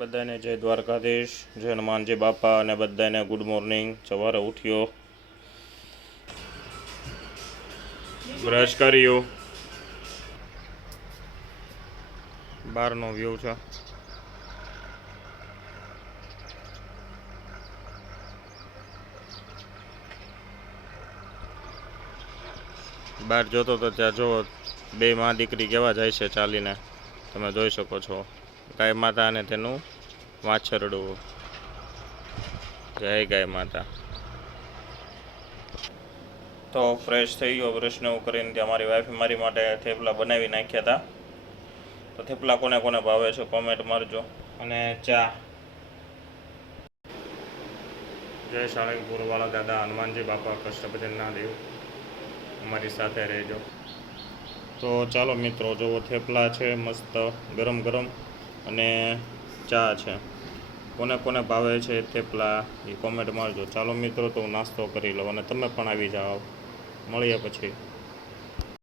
બધાને જય દ્વારકાધીશ, જય હનુમાનજી બાપા અને બધાને ગુડ મોર્નિંગ. સવારે ઉઠ્યો, બ્રશ કર્યું, બહારનો વ્યૂ છે. બહાર જોતો તો ત્યાં જો બે માં દીકરી કેવા જાય છે ચાલીને, તમે જોઈ શકો છો. ગાય માતા અને તેનું વાછરડું. જય ગાય માતા. તો ફ્રેશ થઈ ગયો, બ્રશને એવું કરીને ત્યાં મારી વાઈફે મારી માટે થેપલા બનાવી નાખ્યા હતા. તો થેપલા કોને કોને ભાવે છે કોમેન્ટ મારજો. અને ચા. જય સાળંગપુર વાળા દાદા હનુમાનજી બાપા કષ્ટભંજનના દેવ, અમારી સાથે રહેજો. તો ચાલો મિત્રો, જુઓ થેપલા છે મસ્ત ગરમ ગરમ અને ચા છે. કોને કોને ભાવે છે થેપલા એ કોમેન્ટ મારજો. ચાલો મિત્રો, તો હું નાસ્તો કરી લઉં અને તમે પણ આવી જાઓ. મળીએ પછી.